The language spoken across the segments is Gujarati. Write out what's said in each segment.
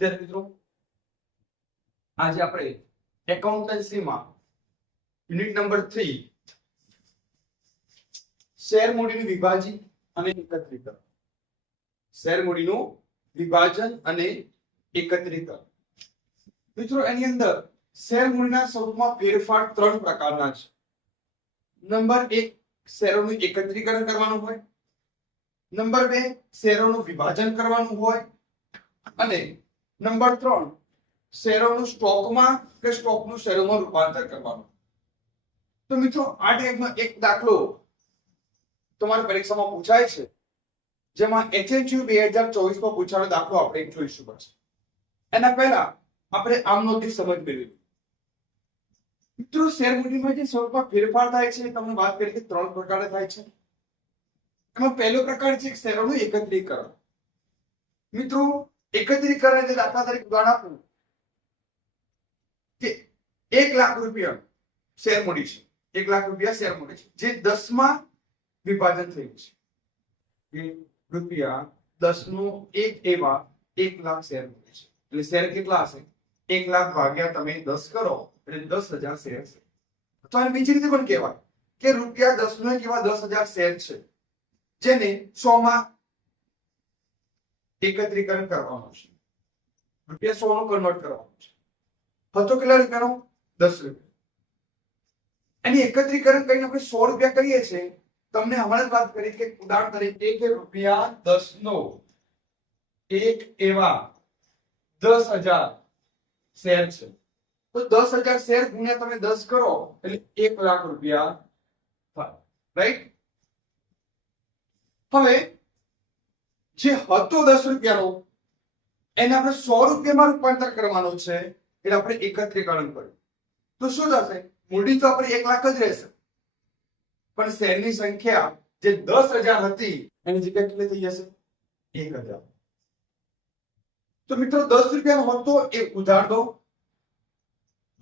વિદ્યાર્થી મિત્રો, આજે આપણે એકાઉન્ટન્સીમાં યુનિટ નંબર 3 શેર મૂડીનું વિભાજન અને એકત્રીકરણ, શેર મૂડીનું વિભાજન અને એકત્રીકરણ. મિત્રો, એની અંદર શેર મૂડીના સ્વરૂપમાં ફેરફાર 3 પ્રકારના છે. નંબર 1, શેરોનું એકત્રીકરણ કરવાનું હોય. નંબર 2, શેરોનું વિભાજન કરવાનું હોય. અને નંબર 3, શેરોનું સ્ટોકમાં કે સ્ટોકનું શેરોમાં રૂપાંતર કરવાનું. તો મિત્રો, આ ટાઈપનો એક દાખલો તમારી પરીક્ષામાં પૂછાય છે, જેમાં HHU 2024 માં પૂછાયેલો દાખલો આપણે જોઈશું. પછી એના પહેલા આપણે આમનોંધની સમજ મેળવીએ. મિત્રો, શેર મૂડીમાં જે સ્વરૂપમાં ફેરફાર થાય છે, તમને વાત કરી કે 3 પ્રકારે થાય છે. એમાં પહેલો પ્રકાર છે શેરોનું એકત્રીકરણ. મિત્રો, એકત્રીકરણ એટલે દાખલા તરીકે ઉદાહરણ આપું કે 1 લાખ રૂપિયા શેર મૂડી છે. 1 લાખ રૂપિયા શેર મૂડી છે, જે 10 માં વિભાજન થયું છે. રૂપિયા 10 નું 1 એવા 1 લાખ શેર મૂડી છે. એટલે શેર કેટલા હશે? 1 લાખ ભાગ્યા તમે 10 કરો એટલે 10,000 શેર છે. તો આને બીજી રીતે પણ કહેવાય કે રૂપિયા 10 નું 1 એવા 10,000 શેર છે, જેને 100 માં એકત્રીકરણ કરવાનું છે. રૂપિયા 100 નું કન્વર્ટ કરવાનું છે. હતો કેટલા રૂપિયાનો? 10 રૂપિયા. એની એકત્રીકરણ કરીને આપણે 100 રૂપિયા કરીએ છીએ. તમને હમણાં જ વાત કરી કે ઉદાહરણ તરીકે કે રૂપિયા 10 નો 1 એવા 10,000 શેર છે. તો 10,000 શેર ગુણ્યા તમે 10 કરો એટલે 1 લાખ રૂપિયા થાય. રાઈટ? હવે જે હતો 10 રૂપિયાનો એને આપણે 100 રૂપિયામાં રૂપાંતર કરવાનો છે, એટલે આપણે એકત્રીકરણ કર્યું. તો શું થશે? મૂડી તો આપણે 1 લાખ જ રહેશે, પણ શેરની સંખ્યા જે 10,000 હતી એની જગ્યાએ કેટલી થઈ જશે? 1,000. તો મિત્રો, 10 રૂપિયાનો હતો એ ઉધાર દો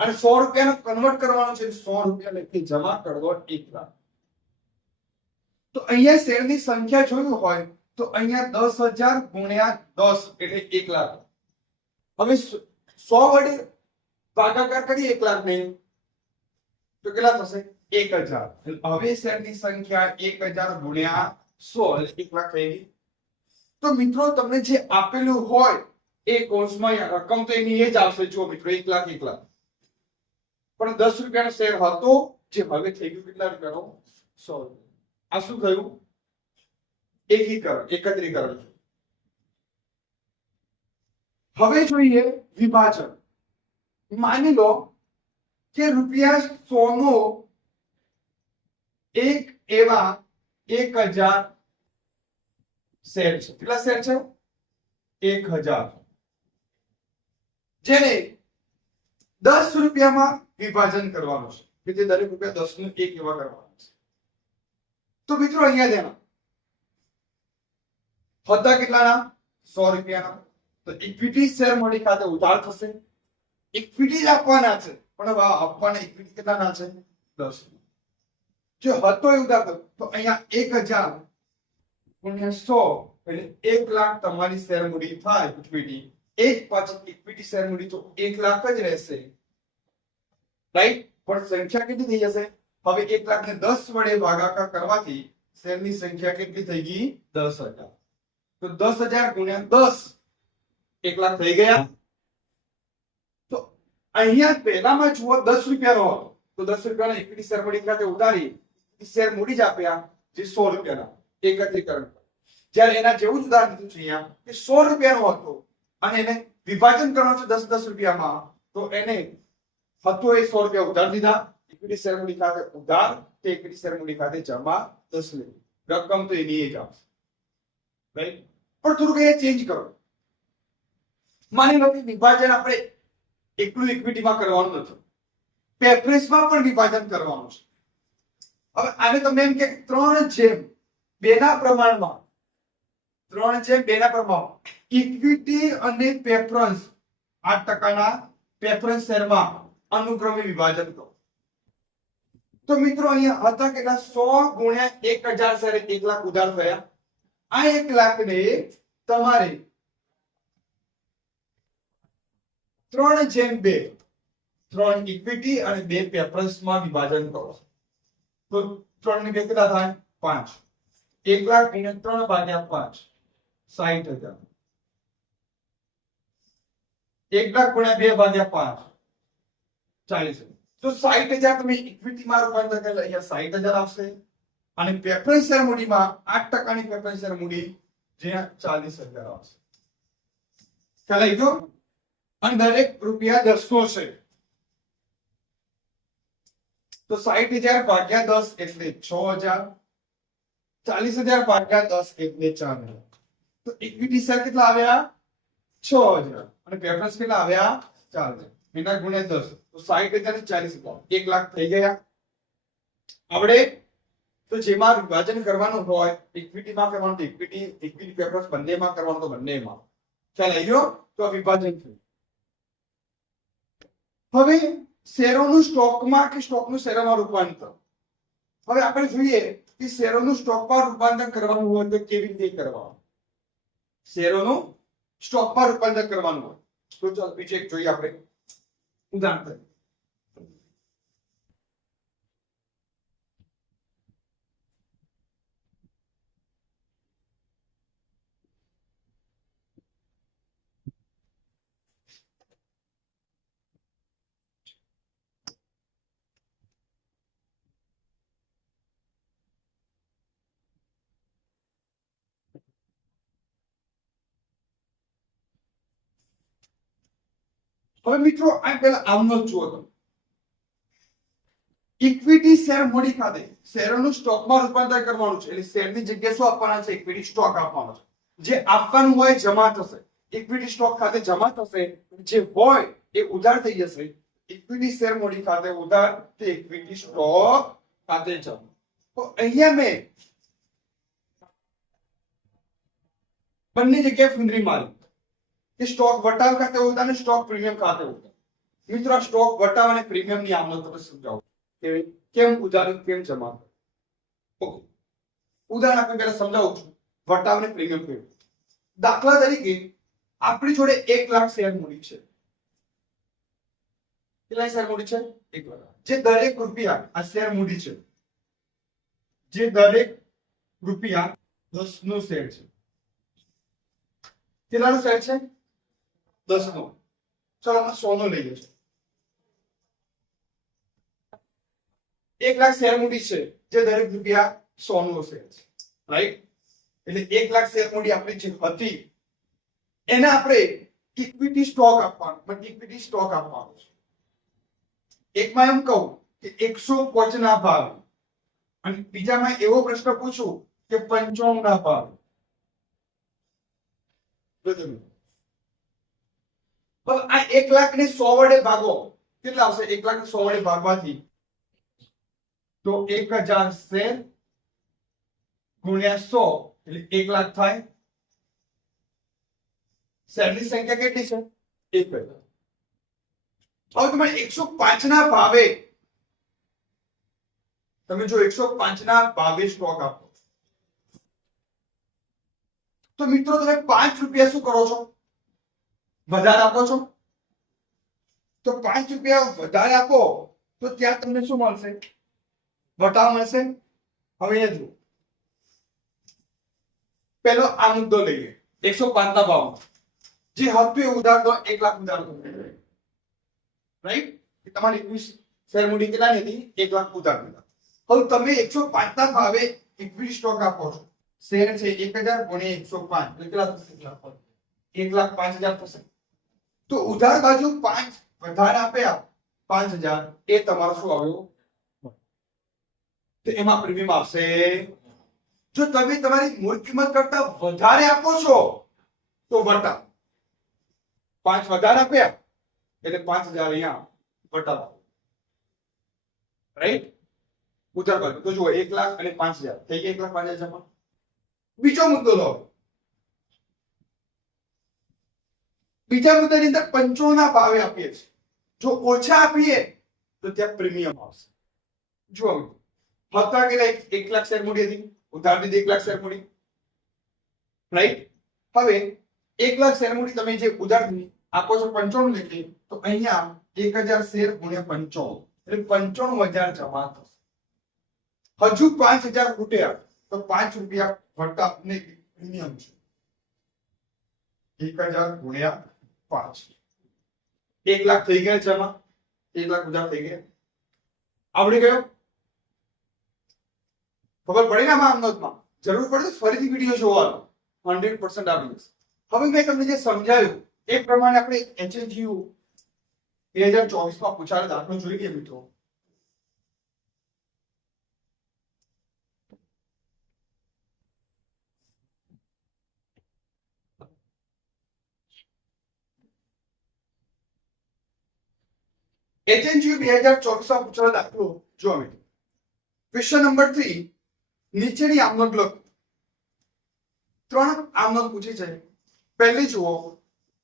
અને 100 રૂપિયાનો કન્વર્ટ કરવાનો છે, 100 રૂપિયા લખી જમા કરી દો 1 લાખ. તો અહીંયા શેરની સંખ્યા જોયું હોય તો અહીંયા 10,000 ગુણ્યા 10 એટલે 1 લાખ. હવે 100 વડે ભાગાકાર કરીએ 1 લાખ નહીં તો કેટલા થશે? 1,000. હવે શેરની સંખ્યા 1,000 ગુણ્યા 100 એટલે 1 લાખ થઈ ગઈ. તો મિત્રો, તમને જે આપેલું હોય એ કૌંસમાં રકમ તો એની એ જ આવશે. જુઓ મિત્રો, 1 લાખ 1 લાખ, પણ 10 રૂપિયાનો શેર હતો જે હવે થઈ ગયું કેટલા રૂપિયાનો? 100 રૂપિયા. આ શું થયું? એકત્રીકરણ. હવે જોઈએ વિભાજન. માની લો કે રૂપિયા 100 નો 1 એવા 1,000 શેર છે. કેટલા શેર છે? 1,000, જેને 10 રૂપિયામાં વિભાજન કરવાનું છે, કે તે દરેક રૂપિયા 10 નું 1 એવા કરવાનું છે. તો મિત્રો, અહીંયા ધ્યાન, હતા કેટલાના? 100 રૂપિયાના. તો ઇક્વિટી શેર મૂડી ખાતે ઉધાર થશે. ઇક્વિટી જ આપવાના છે, પણ હવે આપવાના ઇક્વિટી કેટલાના છે? 10. જો હતો એ ઉધાર તો અહીંયા 1,000 ગુણ્યા 100 એટલે 1 લાખ તમારી શેર મૂડી થાય. ઇક્વિટી એક પાછળ ઇક્વિટી શેર મૂડી તો 1 લાખ જ રહેશે. રાઈટ? પણ સંખ્યા કેટલી થઈ જશે? હવે 1 લાખ ને 10 વડે ભાગાકાર કરવાથી શેરની સંખ્યા કેટલી થઈ ગઈ? 10,000. તો 10,000 ગુણ્યા 10 1 લાખ થઈ ગયા. તો અહીંયા પહેલામાં જુઓ 10 રૂપિયાનો હતો, તો 10 રૂપિયાનો ઇક્વિટી શેર મૂડી ખાતે ઉતારી શેર મૂડી જ આપ્યા જે 100 રૂપિયાના એકત્રીકરણ. જ્યારે એના જેવું જ ઉદાહરણ દીધું છે અહીંયા કે 100 રૂપિયાનો હતો અને એને વિભાજન કરવાનો છે 10 રૂપિયામાં, તો એને હતો એ 100 રૂપિયા ઉધાર દીધા. ઇક્વિટી શેર મૂડી ખાતે ઉધાર, તે ઇક્વિટી શેર મૂડી ખાતે જમા 10 લીધી. રકમ તો એની એ જ આવશે. રાઈટ? પણ થોડુંક એ ચેન્જ કરો. માની લો કે વિભાજન આપણે એકલું ઇક્વિટીમાં કરવાનું નથી, પ્રેફરન્સમાં પણ વિભાજન કરવાનું છે. હવે આને તમને એમ કે 3:2 ના પ્રમાણમાં, 3:2 ના પ્રમાણમાં ઇક્વિટી અને પ્રેફરન્સ 8% પ્રેફરન્સ શેરમાં અનુક્રમે વિભાજન કરો. તો મિત્રો, અહીંયા હતા કેટલા? 100 ગુણ્યા 1,000 શેર 1 લાખ ઉધાર થયા. આ 1 લાખ ને તમારે 3:2 3 ઇક્વિટી અને 2 પ્રેફરન્સ માં વિભાજન કરો તો 3 ને 2 કેટલા થાય 5 1 લાખ ગુણ્યા 3 ભાગ્યા 5 60,000 1 લાખ ગુણ્યા 2 ભાગ્યા 5 40,000 તો 60,000 તમે ઇક્વિટી માં રૂપાંતર કરી અહીંયા 60,000 આવશે અને પ્રેફરન્સ શેર મૂડીમાં 8% ની પ્રેફરન્સ શેર મૂડી જ્યાં 40,000 આવશે ખ્યાલ આવી ગયો અને દરેક રૂપિયા 10 નો છે તો 60,000 ભાગ્યા 10 એટલે 6,000 40,000 ભાગ્યા 10 એટલે 4,000 તો ઇક્વિટી શેર કેટલા આવ્યા 6,000 અને પ્રેફરન્સ કેટલા આવ્યા 4,000 એના ગુણ્યા 10 તો 60,000 40,000 1 લાખ થઈ ગયા આપણે તો જેમાં વિભાજન કરવાનું હોય ઇક્વિટીમાં કરવાનું તો ઇક્વિટી પ્રેફરન્સ બંનેમાં કરવાનું તો બંનેમાં ખ્યાલ આવી ગયો તો વિભાજન થયું હવે શેરોનું સ્ટોકમાં કે સ્ટોકનું શેરોમાં રૂપાંતર હવે આપણે જોઈએ કે શેરોનું સ્ટોકમાં રૂપાંતર કરવાનું હોય તો કેવી રીતે કરવાનું શેરોનું સ્ટોકમાં રૂપાંતર કરવાનું હોય તો ચાલો બીજું એક જોઈએ આપણે ઉદાહરણ તરીકે હવે મિત્રો આ પહેલા આમનો જ જુઓ તમે ઇક્વિટી શેર મૂડી ખાતે શેરોનું સ્ટોકમાં રૂપાંતર કરવાનું છે એટલે શેરની જગ્યાએ શું આપવાના છે ઇક્વિટી સ્ટોક આપવાનો છે જે આપવાનું હોય જમા થશે ઇક્વિટી સ્ટોક ખાતે જમા થશે જે હોય એ ઉધાર થઈ જશે ઇક્વિટી શેર મૂડી ખાતે ઉધાર તે ઇક્વિટી સ્ટોક ખાતે જમા તો અહીંયા મેં બંને જગ્યાએ ફિંગરી મારી કે સ્ટોક વટાવ ખાતે ઉધાર અને સ્ટોક પ્રીમિયમ ખાતે ઉધાર મિત્રો આ સ્ટોક વટાવ અને પ્રીમિયમ ની આમનો તમે સમજાવો કેમ ઉધાર કેમ જમા ઓકે ઉદાહરણ આપણે પહેલા સમજાવું છું વટાવ અને પ્રીમિયમ કેવું દાખલા તરીકે આપણી જોડે 1 લાખ શેર મૂડી છે કેટલા શેર મૂડી છે 1 લાખ જે દરેક રૂપિયા આ શેર મૂડી છે જે દરેક રૂપિયા 10 નો શેર છે કેટલાનો શેર છે 10 નો ચલો આપણે 100 નો લઈએ છીએ 1 લાખ શેર મૂડી છે જે દરેક રૂપિયા 100 નો શેર છે રાઈટ એટલે 1 લાખ શેર મૂડી આપણી જે હતી એને આપણે ઇક્વિટી સ્ટોક આપવાનો પણ ઇક્વિટી સ્ટોક આપવાનો છે એકમાં એમ કહું કે 105 ના ભાવ અને બીજામાં એવો પ્રશ્ન પૂછું કે 95 ના ભાવ હવે આ 1 લાખ ને 100 વડે ભાગો કેટલા આવશે 1 લાખ ને 100 વડે ભાગવાથી તો 1000 શેર ગુણ્યા 100 એટલે 1 લાખ થાય શેરની સંખ્યા કેટલી છે 1000 હવે તમે 105 ના ભાવે તમે જો 105 ના ભાવે સ્ટોક આપો તો મિત્રો તમે 5 રૂપિયા શું કરો છો વધારે આપો છો તો 5 રૂપિયા વધારે આપો તો ત્યાં તમને શું મળશે વટાવ મળશે હવે એ જુઓ પેલો આ મુદ્દો લઈએ 105 ના ભાવ જે હતું એ ઉધાર દો 1 લાખ ઉધાર દો રાઈટ તમારી 21 શેર મૂડી કેટલાની હતી 1 લાખ ઉધાર દીધા હવે તમે 105 ના ભાવે ઇક્વિટી સ્ટોક આપો છો શેર છે 1000 ગુણ્યા 105 એટલે કેટલા થશે 1,05,000 થશે તો ઉધાર બાજુ 5 વધારે આપ્યા 5000 એ તમારો શું આવ્યો તો એમાં પ્રીમિયમ આવશે જો તમે તમારી મૂળ કિંમત કરતા વધારે આપો છો તો વટાવ 5 વધારે આપ્યા એટલે 5000 અહીંયા વટાવ રાઈટ ઉધાર બાજુ તો જુઓ 1 લાખ અને 5000 થઈ ગયા 1,05,000 જમા બીજો મુદ્દો લો બીજા મુદ્દાની અંદર 95 ના ભાવે આપીએ છીએ જો ઓછા આપીએ તો ત્યાં પ્રીમિયમ આવશે જુઓ હતા કેટલા 1 લાખ શેર મૂડી હતી ઉધાર દીધી 1 લાખ શેર મૂડી રાઈટ હવે 1 લાખ શેર મૂડી તમે જે ઉધાર દીધી આપો છો 95 લીધી તો અહીંયા 1000 શેર ગુણ્યા 95 એટલે 95000 જમા થશે. હજુ 5000 ખૂટ્યા તો 5 રૂપિયા વત્તા પ્રીમિયમ છે. 1000 ગુણ્યા 5 1 લાખ થઈ ગયા જમા. 1 લાખ ઉધાર થઈ ગયા. આવડી ગયો? ખબર પડી ને આમ નોંધમાં? જરૂર પડે તો ફરીથી વિડીયો જોવાનો. 100% આવડી જશે. હવે મેં તમને જે સમજાવ્યું એ પ્રમાણે આપણે HSU 2024 માં પૂછાયેલો દાખલો જોઈ લઈએ મિત્રો. HSU 2024 માં પૂછાયેલો દાખલો જો મિત્રો. ક્વેશ્ચન નંબર 3 નીચેની આમનોંધ લખો. 3 આમનોંધ પૂછી છે. પહેલી જુઓ,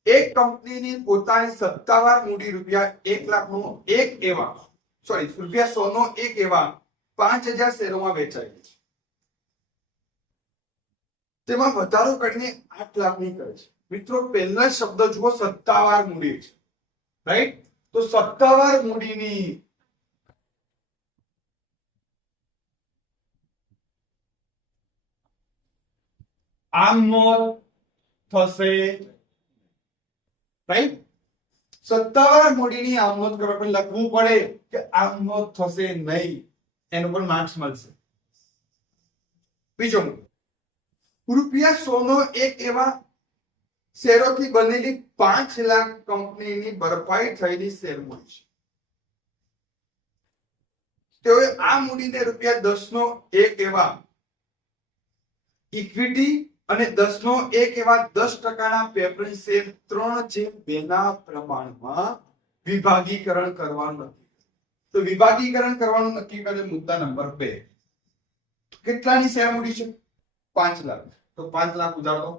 એક કંપનીની પોતાની સત્તાવાર મૂડી રૂપિયા 1 લાખનો એક એવા રૂપિયા 100 નો એક એવા 5000 શેરોમાં વેચાય છે. તેમાં વધારો કરીને 8 લાખની કરે છે. મિત્રો પહેલા શબ્દ જુઓ, સત્તાવાર મૂડી છે, રાઈટ? તો સત્તાવાર મૂડીની આમનોંધ થશે, રાઈટ? સત્તાવાર મૂડીની આમનોંધ કરવા પણ લખવું પડે કે આમનોંધ થશે નહીં, એનો પણ માર્ક્સ મળશે. બીજો રૂપિયા 100 નો એક એવા શેરોથી બનેલી 5 લાખ કંપનીની ભરપાઈ થયેલી શેર મૂડી છે. તેઓએ આ મૂડીને રૂપિયા 10 નો એક એવા ઇક્વિટી અને 10 નો એક એવા 10% પ્રેફરન્સ શેર 3/2 ના પ્રમાણમાં વિભાગીકરણ કરવાનું નક્કી. તો વિભાગીકરણ કરવાનું નક્કી કરે મુદ્દા નંબર 2. કેટલાની શેર મૂડી છે? 5 લાખ. તો 5 લાખ ઉધાર દો.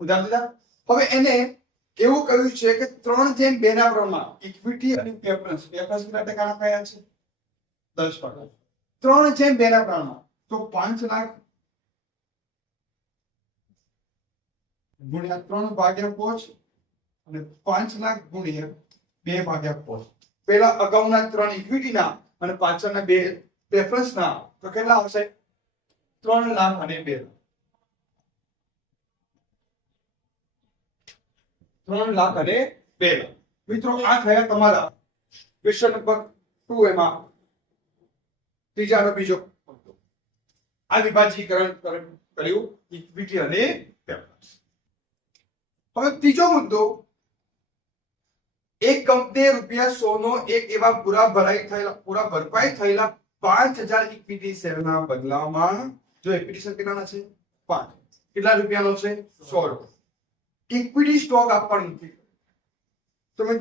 ઉધાર દીધા. હવે એને એવું કહ્યું છે કે 3/2 ના પ્રમાણમાં ઇક્વિટી અને પ્રેફરન્સ કેટલા ટકાના કયા છે? 10%. 3/2 ના પ્રમાણમાં તો 5 લાખ ગુણ્યા 3 ભાગ્યા 5 અને 5 લાખ ગુણ્યા 2 ભાગ્યા 5. પહેલા અગાઉના 3 ઇક્વિટીના અને પાછળના 2 પ્રેફરન્સના તો કેટલા આવશે? 3 લાખ અને 2 લાખ. 3 લાખ અને 2 લાખ. મિત્રો આ થયા તમારા ક્વેશ્ચન નંબર 2 એમાં ત્રીજાનો બીજો આ વિભાજીકરણ કર્યું ઇક્વિટી અને પ્રેફરન્સ. હવે ત્રીજો મુદ્દો, એક કંપનીએ રૂપિયા 100 નો એક એવા પૂરા ભરપાઈ થયેલા 5000 ઇક્વિટી શેરના બદલામાં જો ઇક્વિટી શેર કેટલાના છે? 5. કેટલા રૂપિયાનો છે? 100 રૂપિયા. ઇક્વિટી સ્ટોક આપવાનું નથી. તમે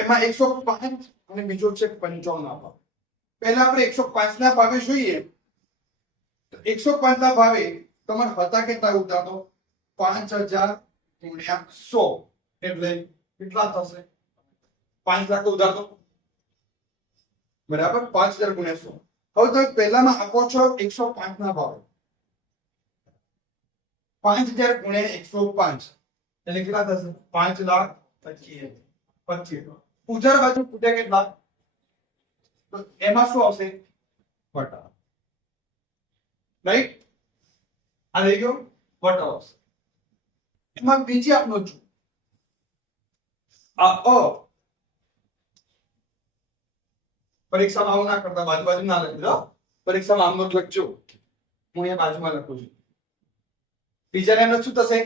એમાં 105 અને બીજો છે 55 ના ભાવ. પહેલા આપણે 105 ના ભાવે જોઈએ. 105 ના ભાવે તમારે હતા કેટલા ઉધાર દો? 5000 ગુણ્યા 100 એટલે કેટલા થશે? 5 લાખ ઉધાર દો, બરાબર? 5000 ગુણ્યા 100. હવે તમે પહેલામાં આપો છો 105 ના ભાવે. 5000 ગુણ્યા 105 એટલે કેટલા થશે? 5,25,000. ઉધાર બાજુ ખૂટ્યા કેટલા? તો એમાં શું આવશે? વટા, રાઈટ? આ લઈ ગયો વટા આવશે. એમાં બીજી આપનો છું આ પરીક્ષામાં આવું ના કરતા, બાજુ ના લખી દો. પરીક્ષામાં આમનો લખજો. હું અહીંયા બાજુમાં લખું છું. બીજાને એમનો શું થશે?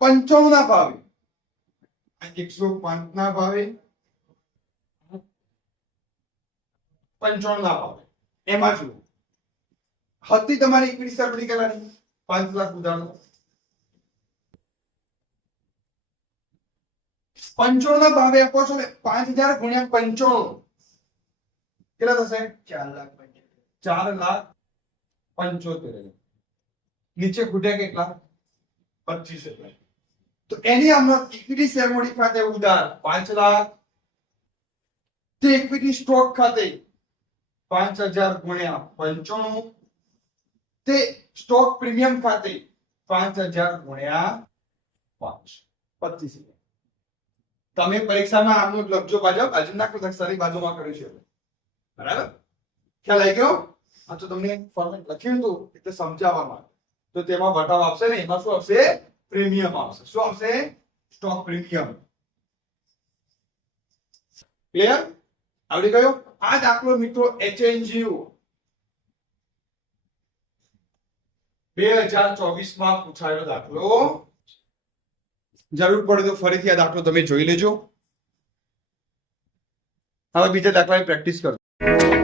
95 ના ભાવે 105 ના ભાવે 95 ના ભાવે. એમાં જુઓ હતી તમારી ઇક્વિટી શેર મૂડી કેટલાની? 5 લાખ ઉધાર. 95 ના ભાવે આપો છો ને 5000 ગુણ્યા 95 કેટલા થશે? 4,75,000. નીચે ખૂટ્યા કેટલા? 25,000. તો એની આમનો ઇક્વિટી શેર મૂડી ખાતે ઉધાર 5 લાખ. તે ઇક્વિટી સ્ટોક ખાતે 5000 ગુણ્યા 95. તે સ્ટોક પ્રીમિયમ ખાતે 5000 ગુણ્યા 25. તમે પરીક્ષામાં આમનું જ લખજો બાજુના અક્ષરની બાજુમાં કર્યું છે બરાબર ખ્યાલ આવી ગયો આ તો તમને ફોર્મેટ લખ્યું હતું એટલે સમજાવવા માટે તો તેમાં બતાવ આવશે ને એમાં શું આવશે પ્રીમિયમ આવશે શું આવશે સ્ટોક પ્રીમિયમ ક્લિયર આવડી ગયો આ દાખલો મિત્રો HNGU 2024 માં પૂછાયેલો દાખલો જરૂર પડે તો ફરીથી આ દાખલો તમે જોઈ લેજો હવે બીજા દાખલાની પ્રેક્ટિસ કરો